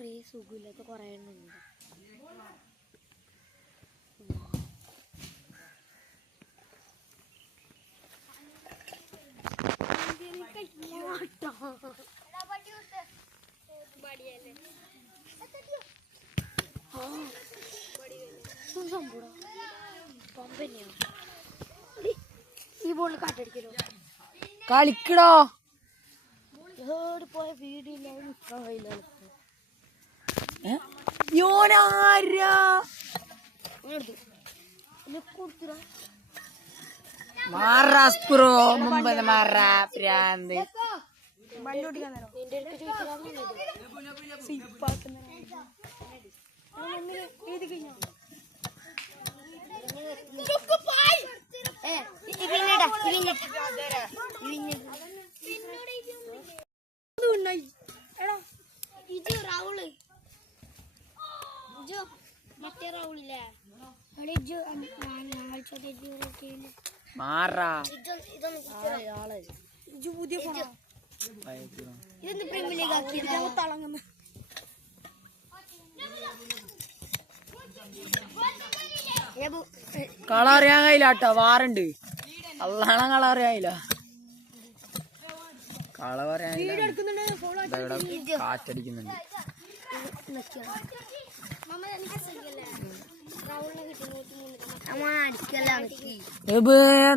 കൊറേ സുഖമില്ലാത്ത കൊറേ എണ്ണുണ്ട്. ഈ ബോളിൽ കാറ്റടിക്കലോ കളിക്കടോ പോയ വീടില്ലാതെ നിക്കാൻ കഴിയില്ല. രാഹുല് മറ്റേ രാഹുലില്ലേ കളറിയാൻ കഴിയില്ല കേട്ടോ. വാറുണ്ട് അള്ളാണ കളറിയായില്ല. കള പറയാനില്ല. കാറ്റടിക്കുന്നുണ്ട്.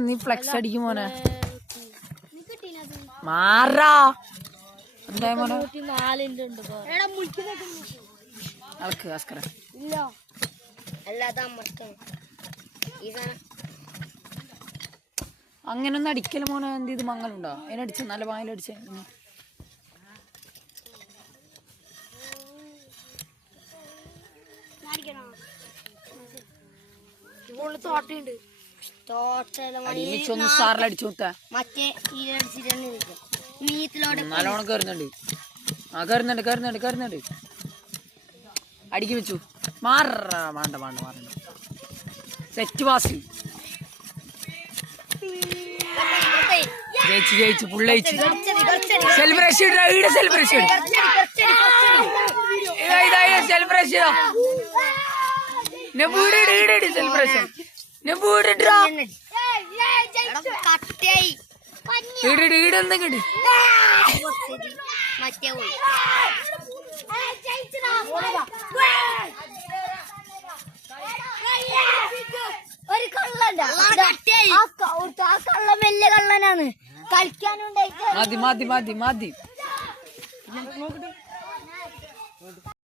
നീ ഫ്ലെക്സ് അടിക്കും മോനെ. മാറാ എന്തായ മോനെ. അങ്ങനെ ഒന്നും അടിക്കല് മോനെ. എന്ത് ഇത് മങ്ങലുണ്ടോ? അതിനടിച്ച നല്ല വായിലടിച്ച ഒന്ന് സ്റ്റാറിലടിച്ചു നോക്ക. നല്ലോണം കയറുന്നുണ്ട്. കയറുന്നുണ്ട്. അടിക്കി വെച്ചു. വേണ്ട സെറ്റ് പാസ്. ജയിച്ചു പുള്ളയിച്ചു. സെലിബ്രേഷൻ സെലിബ്രേഷൻ ഒരു കള്ളൻ വലിയ കള്ളനാണ്. കളിക്കാനുണ്ടായി. മതി